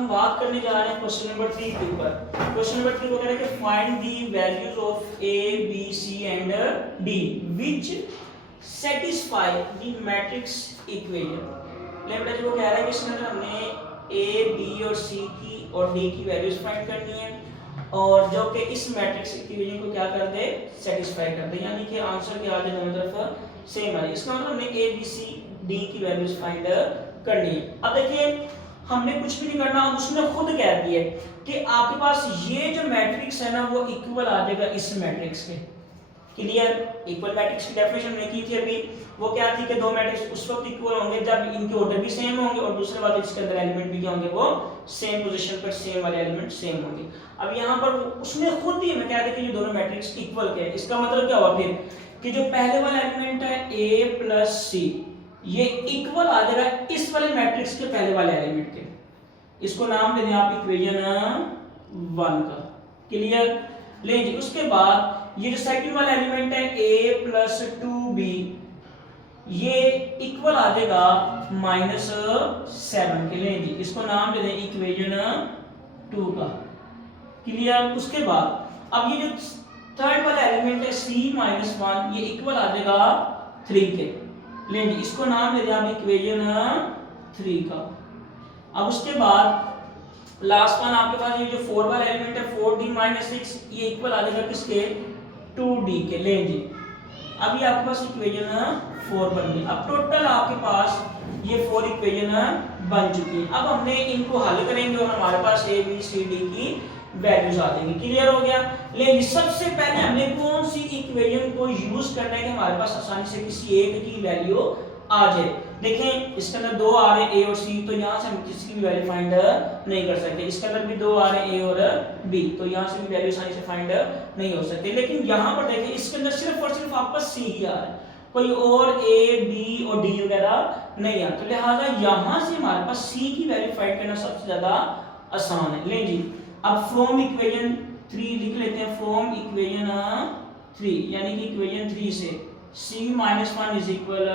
हम बात करने जा रहे हैं क्वेश्चन नंबर 3 के ऊपर। क्वेश्चन नंबर 3 को कह रहा है कि find the values of A B C and D which satisfy the matrix equation. लेकिन जो कह रहा है कि इसमें हमने ए बी और सी की और डी की वैल्यूज फाइंड करनी है और जो कि इस मैट्रिक्स इक्वेशन को क्या कर दे, सेटिस्फाई कर दे, यानी कि आंसर के आगे दोनों तरफ सेम है। इसका मतलब हमने ए बी सी डी की वैल्यूज फाइंड करनी है। अब देखिए हमने कुछ भी नहीं करना, अब उसने खुद कह दिया कि आपके पास ये जो मैट्रिक्स है ना वो इक्वल आ जाएगा इस मैट्रिक्स के। क्लियर? इक्वल मैट्रिक्स की डेफिनेशन हमने की थी अभी, वो क्या थी कि दो मैट्रिक्स उस वक्त इक्वल होंगे जब इनके ऑर्डर भी सेम होंगे और दूसरी बात इसके अंदर एलिमेंट भी क्या होंगे, वो सेम पोजीशन पर सेम वाले एलिमेंट सेम होंगे। अब यहाँ पर उसने खुद ही हमें कह दिया कि ये दोनों मैट्रिक्स इक्वल के हैं। इसका मतलब क्या हुआ फिर कि जो पहले वाला एलिमेंट है a प्लस सी ये इक्वल आ जाएगा इस वाले मैट्रिक्स के पहले वाले एलिमेंट के। इसको नाम दे दें आप इक्वेशन 1 का। क्लियर? ले जी, उसके बाद ये जो सेकंड वाला एलिमेंट है a प्लस 2b ये इक्वल आ जाएगा -7 के। ले जी, इसको नाम दे दें इक्वेशन 2 का। क्लियर? उसके बाद अब ये जो थर्ड वाला एलिमेंट है c-1 ये इक्वल आ जाएगा 3 के। ले जी, इसको नाम दे दें आप इक्वेशन 3 का। अब उसके बाद लास्ट वन आपके पास ये जो 4 वाला एलिमेंट है 4d-6 ये इक्वल आ जाएगा किसके, 2d के। ले जी, अब ये आपके पास इक्वेशन 4 बन गई। अब टोटल आपके पास ये 4 इक्वेशन बन चुकी है। अब हमने इनको हल करेंगे और हमारे पास ए बी सी डी की वैल्यूज आ जाएंगी। क्लियर हो गया? लेकिन सबसे पहले हमने कौन सी इक्वेशन को यूज करना है कि हमारे पास आसानी से किसी एक की वैल्यू आ जाए। देखें इसके अंदर दो आ रहे हैं ए और सी, तो यहाँ से हम किसी की भी वैल्यू फाइंड नहीं कर सकते। इसके अंदर भी दो आ रहे हैं ए और बी, तो यहाँ से भी वैल्यू आसानी से फाइंड नहीं हो सकती। लेकिन यहाँ पर देखें इसके अंदर सिर्फ और सिर्फ आपका सी ही आ रहा है, कोई और ए बी और डी वगैरह नहीं आ, तो लिहाजा यहाँ से हमारे पास सी की वैल्यू फाइंड करना सबसे ज्यादा आसान है। ले जी, अब फ्रॉम इक्वेशन 3 लिख लेते हैं, फ्रॉम इक्वेशन 3 यानी कि इक्वेशन 3 से c-1 इज इक्वल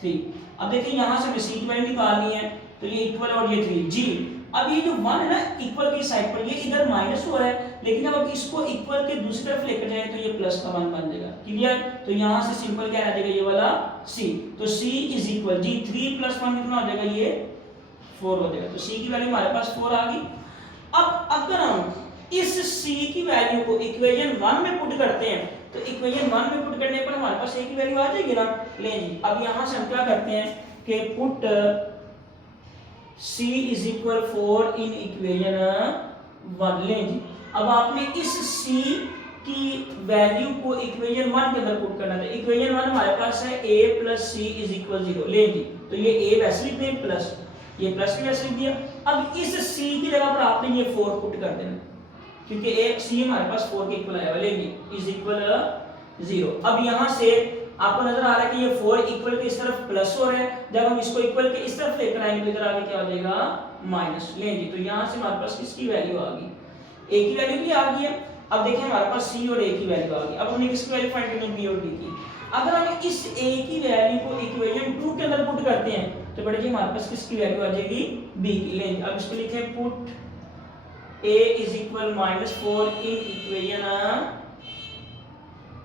3। अब देखिए यहां से हमें c की वैल्यू निकालनी है, तो ये इक्वल और ये 3 जी। अब ये जो 1 है ना इक्वल की साइड पर, ये इधर माइनस हो रहा है, लेकिन अब इसको इक्वल के दूसरी तरफ लेकर जाए तो ये प्लस का 1 बन जाएगा। क्लियर? तो यहां से सिंपल क्या आ जाएगा, ये वाला c, तो c इज इक्वल जी 3 + 1 कितना हो जाएगा, ये 4 हो जाएगा। तो c की वैल्यू हमारे पास 4 आ गई। अब अगर हम इस c की वैल्यू को इक्वेशन 1 में पुट करते हैं तो इक्वेशन 1 में पुट करने पर हमारे पास a की वैल्यू आ जाएगी ना। ले जी, अब यहां से हम क्या करते हैं कि put c is equal 4 in equation 1। ले जी, अब आपने इस c की वैल्यू को इक्वेशन 1 के अंदर पुट करना है। इक्वेशन 1 हमारे पास है a + c = 0। ले जी, तो ये a वैसे लिख दें प्लस, ये प्लस भी वैसे लिख दिया। अब इस c की जगह पर आपने ये 4 पुट कर देना, क्योंकि एक c हमारे पास 4 के इक्वल आया, लेंगे इज इक्वल 0। अब यहां से आपको नजर आ रहा है कि ये 4 इक्वल के इस तरफ प्लस हो रहा है, जब हम इसको इक्वल के इस तरफ लेकर आएंगे तो इधर आगे क्या हो जाएगा, माइनस। लेंगे तो यहां से हमारे पास किसकी वैल्यू आ गई, a की वैल्यू भी आ गई है। अब देखिए हमारे पास c और a की वैल्यू आ गई। अब हमने किसकी वैल्यू फाइंड करनी है, b और d की। अगर हम इस a की वैल्यू को इक्वेशन 2 के अंदर पुट करते हैं तो बेटा जी हमारे पास किसकी वैल्यू आ जाएगी, b की। लेंगे अब इसको लिखें put a is equal -4 in equation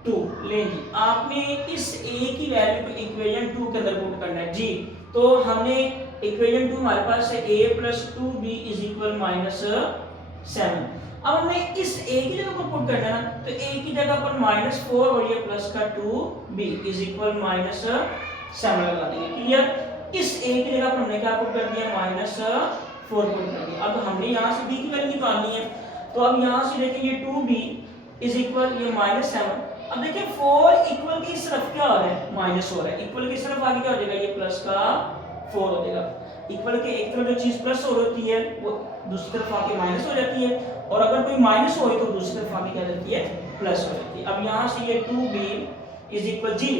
2। लेंगे आपने इस a की वैल्यू को इक्वेशन 2 के अंदर पुट करना है जी। तो हमने इक्वेशन 2 हमारे पास है a + 2b = -7। अब हमने इस a की जगह पर पुट करना है ना, तो a की जगह पर -4 और ये प्लस का 2b = -7 लगा देंगे। क्लियर? इस a की जगह पर हमने क्या पुट कर दिया, -4 पुट कर दिया। अब हमने यहाँ से b की वैल्यू निकालनी है, तो अब यहाँ से देखें ये 2b = ये -7। अब देखिए 4 इक्वल की इस तरफ क्या हो रहा है, माइनस हो रहा है, इक्वल की इस तरफ आगे क्या हो जाएगा, ये प्लस का 4 हो जाएगा। इक्वल के एक तरफ जो चीज प्लस हो रही है वो दूसरी तरफ आके माइनस हो जाती है, और अगर कोई माइनस हो तो दूसरी तरफ आके क्या जाती है, प्लस हो जाती है। अब यहाँ से ये 2b = जी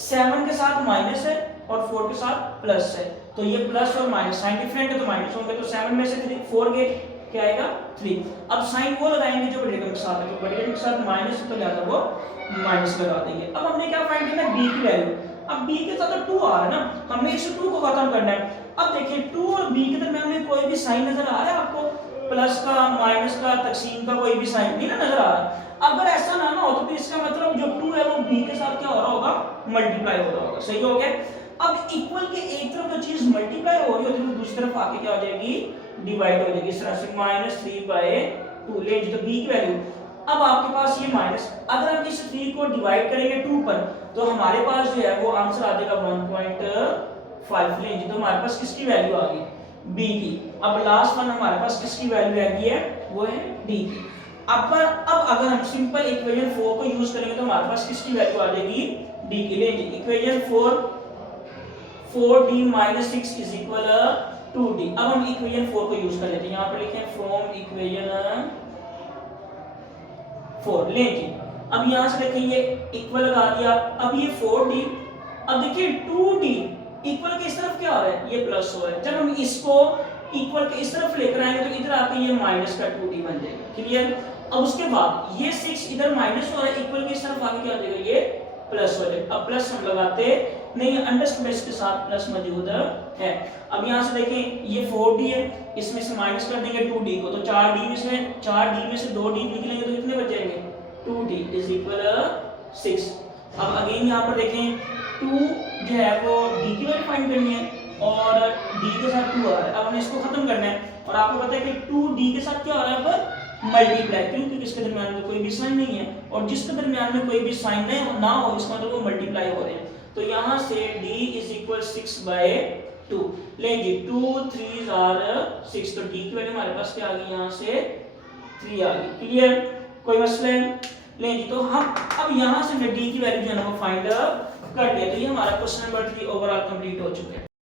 7 के साथ माइनस है और 4 के साथ प्लस है, तो ये प्लस और माइनस साइन डिफरेंट है तो माइनस होंगे, तो 7 में से 4 गए क्या आएगा, 3। अब साइन वो लगाएंगे जो बड़े टर्म के साथ है, तो बड़े टर्म के साथ माइनस तो ज्यादा वो माइनस लगा देंगे। अब हमने क्या फाइंड करना है, b की वैल्यू। अब b के साथ 2 आ रहा है ना, हमने इस 2 को खत्म करना है। अब देखिए 2 और b के दरमियान में कोई भी साइन नजर आ रहा है आपको? प्लस का, माइनस का, तकसीम का कोई भी साइन नहीं ना नजर आ रहा। अगर ऐसा ना हो तो फिर इसका मतलब जो 2 है वो b के साथ क्या हो रहा होगा? मल्टीप्लाई हो रहा होगा। सही हो गया। अब इक्वल के एक तरफ जो चीज मल्टीप्लाई हो रही होती है तो दूसरी तरफ आके क्या हो जाएगी? डिवाइड हो जाएगी। इस तरह से -3/2 ले तो b की वैल्यू। अब आपके पास ये माइनस, अगर हम इस 3 को डिवाइड करेंगे 2 पर तो हमारे पास जो है वो आंसर आ जाएगा 1.5 लेंगे। तो हमारे पास किसकी वैल्यू आ गई? b की। अब लास्ट वन हमारे पास किसकी वैल्यू आ गई है? वो है d की। अब अगर हम सिंपल इक्वेशन 4 को यूज करेंगे तो हमारे पास किसकी वैल्यू आ जाएगी? d की। लेंगे equation 4d 6 is equal 2d। अब हम इक्वेशन 4 को यूज कर लेते हैं। यहां पे लिखें फ्रॉम इक्वेशन 4 लेंगे। अब यहां से देखिए ये इक्वल लगा दिया। अब ये 4d, अब देखिए 2d इक्वल के इस तरफ क्या हो रहा है? ये प्लस हो रहा है। जब हम इसको इक्वल के इस तरफ लेकर आएंगे तो इधर आके ये माइनस का 2d बन जाएगा। क्लियर? अब उसके बाद ये 6 इधर माइनस हो रहा है, इक्वल के इस तरफ आके क्या हो जाएगा? ये प्लस हो जाएगा। अब प्लस हम लगाते नहीं, अंडरस्कोर के साथ प्लस मौजूद है। अब यहां से देखें ये 4d है, इसमें से माइनस कर देंगे 2d को तो 4d में से 2d निकलेंगे तो कितने बच जाएंगे? 2d is equal 6। अब अगेन यहां पर देखें 2 जो है वो d की वैल्यू फाइंड करनी है और d के साथ 2 आ रहा है। अब हमें इसको खत्म करना है और आपको पता है कि 2d के साथ क्या हो रहा है? पर मल्टीप्लाई, क्योंकि इसके दरमियान में कोई भी साइन नहीं है और जिसके दरमियान में कोई भी साइन ना हो इसका मतलब वो मल्टीप्लाई हो रहे हैं। तो यहां से d इज इक्वल 6/2 लेंगे। 2 3 आर 6 तो d की वैल्यू हमारे पास क्या आ गई? यहां से 3 आ गई। क्लियर? कोई मसला है? लेंगे तो हम अब यहां से d की वैल्यू जो है ना वो फाइंड कर लिया। तो ये हमारा क्वेश्चन नंबर 3 ओवरऑल कंप्लीट हो चुका है।